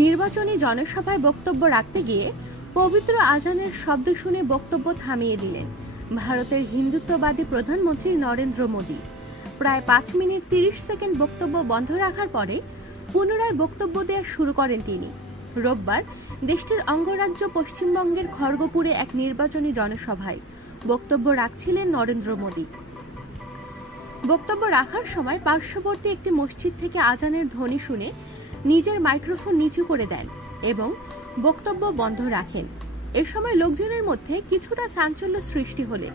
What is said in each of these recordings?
নির্বাচনী জনসভায় বক্তব্য রাখতে গিয়ে পবিত্র আজানের শব্দ শুনে বক্তব্য থামিয়ে দিলেন ভারতের হিন্দুত্ববাদী প্রধানমন্ত্রী নরেন্দ্র মোদী। প্রায় পাঁচ মিনিট তিরিশ সেকেন্ড বক্তব্য বন্ধ রাখার পরে পুনরায় বক্তব্য দেওয়া শুরু করেন তিনি। রোববার দেশটির অঙ্গরাজ্য পশ্চিমবঙ্গের খড়গপুরে এক নির্বাচনী জনসভায় বক্তব্য রাখছিলেন নরেন্দ্র মোদী। বক্তব্য রাখার সময় পার্শ্ববর্তী একটি মসজিদ থেকে আজানের ধ্বনি শুনে নিজের মাইক্রোফোন নিচু করে দেন এবং বক্তব্য বন্ধ রাখেন। এ সময় লোকজনের মধ্যে কিছুটা চাঞ্চল্য সৃষ্টি হলে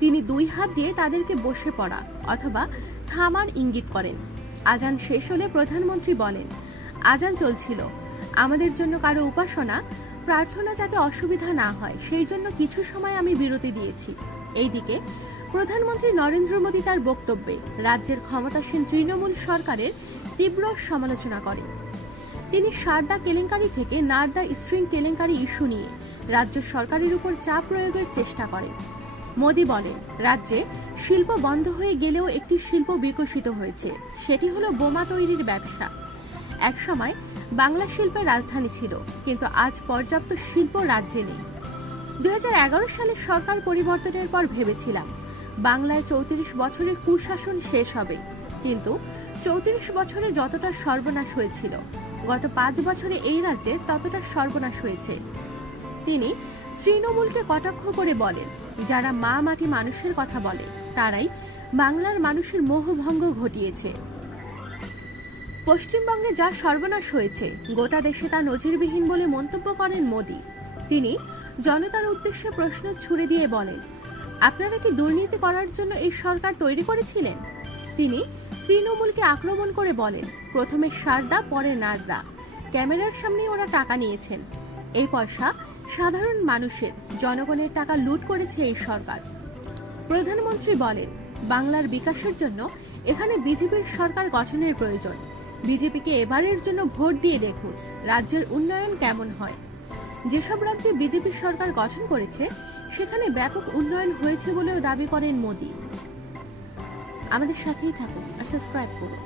তিনি দুই হাত দিয়ে তাদেরকে বসে পড়া অথবা থামার ইঙ্গিত করেন। আজান শেষ হলে প্রধানমন্ত্রী বলেন, আজান চলছিল। আমাদের জন্য কারও উপাসনা, প্রার্থনা যাতে অসুবিধা না হয়, সেই জন্য কিছু সময় আমি বিরতি দিয়েছি। এইদিকে, প্রধানমন্ত্রী নরেন্দ্র মোদী তার বক্তব্যে রাজ্যের ক্ষমতাসীন তৃণমূল সরকারের তীব্র সমালোচনা করেন। তিনি সারদা কেলেঙ্কারি থেকে নারদা স্ট্রিং কেলেঙ্কারি ইস্যু নিয়ে রাজ্য সরকারের উপর চাপ প্রয়োগের চেষ্টা করেন। মোদি বলেন, রাজ্যে শিল্প বন্ধ হয়ে গেলেও একটি শিল্প বিকশিত হয়েছে, সেটি হলো বোমা তৈরির ব্যবসা। একসময় বাংলা শিল্পের রাজধানী ছিল, কিন্তু আজ পর্যাপ্ত শিল্প রাজ্যে নেই। দুই হাজার এগারো সালে সরকার পরিবর্তনের পর ভেবেছিলাম বাংলায় চৌত্রিশ বছরের কুশাসন শেষ হবে। কিন্তু চৌত্রিশ বছরে যতটা সর্বনাশ হয়েছিল, গত পাঁচ বছরে এই রাজ্যে ততটা সর্বনাশ হয়েছে। তিনি তৃণমূলকে কটাক্ষ করে বলেন, যারা মা মাটি মানুষের কথা বলে, তারাই বাংলার মানুষের মোহভঙ্গ ঘটিয়েছে। পশ্চিমবঙ্গে যা সর্বনাশ হয়েছে, গোটা দেশে তা নজিরবিহীন বলে মন্তব্য করেন মোদী। তিনি জনতার উদ্দেশ্যে প্রশ্ন ছুড়ে দিয়ে বলেন আপনারা কি দুর্নীতি করার জন্য এই সরকার তৈরি করেছিলেন? তিনি তৃণমূলকে আক্রমণ করে বলেন, প্রথমে সারদা, পরে নারদা। ক্যামেরার সামনে ওরা টাকা নিয়েছেন। এই পয়সা সাধারণ মানুষের, জনগণের টাকা লুট করেছে এই সরকার। প্রধানমন্ত্রী বলেন, বাংলার বিকাশের জন্য এখানে বিজেপির সরকার গঠনের প্রয়োজন। বিজেপিকে এবারের জন্য ভোট দিয়ে দেখুন, রাজ্যের উন্নয়ন কেমন হয়। যেসব রাজ্যে বিজেপি সরকার গঠন করেছে, সেখানে ব্যাপক উন্নয়ন হয়েছে বলেও দাবি করেন মোদী। আমাদের সাথেই থাকুন আর সাবস্ক্রাইব করুন।